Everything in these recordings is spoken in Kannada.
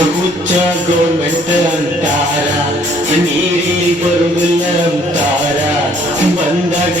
ಸುಚ್ಚ ಗೋರ್ಮೆಂಟ್ ಅಂತಾರ ನೀರಿ ಬರುವುದಿಲ್ಲ ಅಂತಾರ ಬಂದಾಗ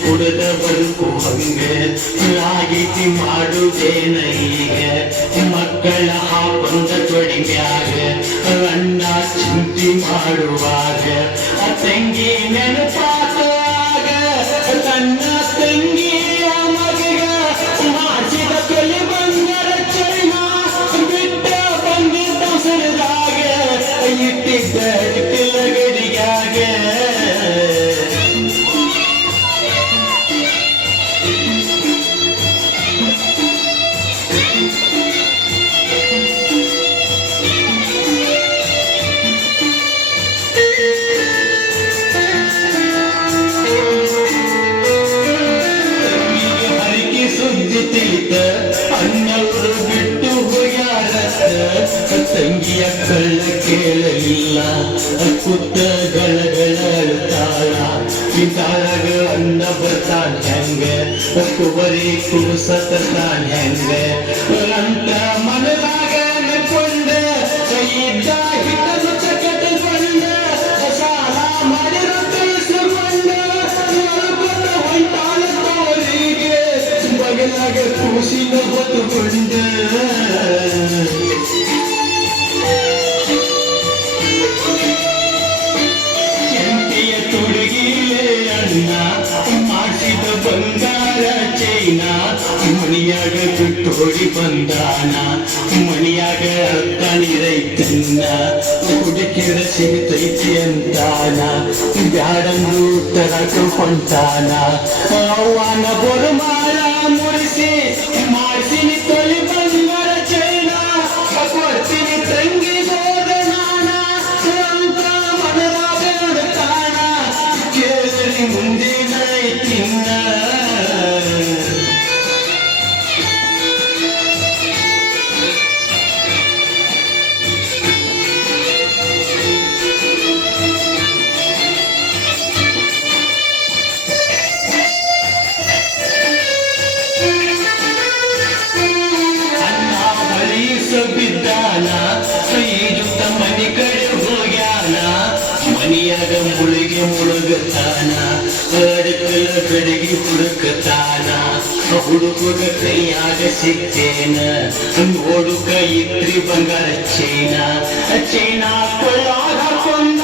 ಕುಡಿದವರು ಹಂಗೆ ರಾಗಿಸಿ ಮಾಡುವುದೇನ ಈಗ ಮಕ್ಕಳ ಆಪಂದ ತೊಡಿಮ್ಯಾಗ ಅಣ್ಣ ಚಿಂತಿ ಮಾಡುವಾಗ ತಂಗಿ ನೆನಪಾಗ ತನ್ನ ತಂಗಿ ಬಂದರ ಚಿನ್ನ ಬಿಟ್ಟ ಬಂದಿದ್ದ ಸರಿದಾಗ ಇಟ್ಟಿದ್ದ ತಂಗಿಯ ಕಳ್ಳ ಕೇಳಲಿಲ್ಲ ಕುತ್ತಗಳಗಳಾಳ ಪಿತಾಳಗ ಅನ್ನ ಬರ್ತಾನೆ ಹೆಂಗ ಕುಬರಿ ಹೆಂಗೆ ಸತಾನೆ ಮನದಾಗ ನಡ್ಕೊಂಡ ஓடி வந்தானா மணியாக தனிரை தந்தா குடிக்கிற சீத்தை தியந்தானா யாரும் தராட்டம் கொண்டானா அவ்வான பொறுமா ಮನಿಯಾಗ ಮುಳುಗಿ ಮುಳುಗತಾನ ಬೆಳಗಿ ಹುಡುಕತಾನ ಹುಡುಕುಗ ಕೈಯಾಗ ಸಿಕ್ಕೇನ ಹುಡುಕ ಇದ್ರಿ ಬಂಗಾರ ಚೈನಾ ಚೈನಾ ಕೊಂದ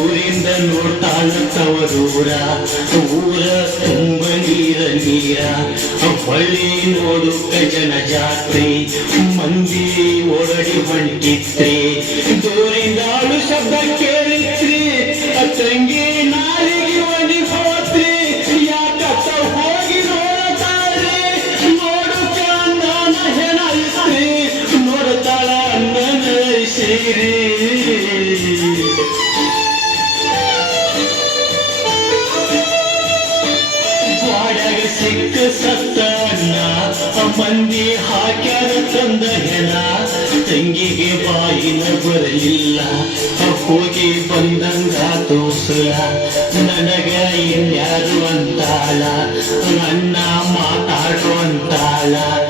ಊರಿಂದ ನೋಡ್ತಾಳು ತವ ದೂರ ಊರ ತುಂಬ ನೀರ ನೀರ ಹೊಳ್ಳಿ ನೋಡುತ್ತ ಜನ ಜಾತ್ರೆ ಮಂದಿ ಓಡಿ ಬಂಟಿತ್ರಿ ಶಬ್ದಕ್ಕೆ ಬರೆಯಿಲ್ಲ ತಪ್ಪೋಗಿ ಬಂದಂಗ ದೋಸ ನನಗುವಂತಾಳ ನನ್ನ ಅಂತಾಳ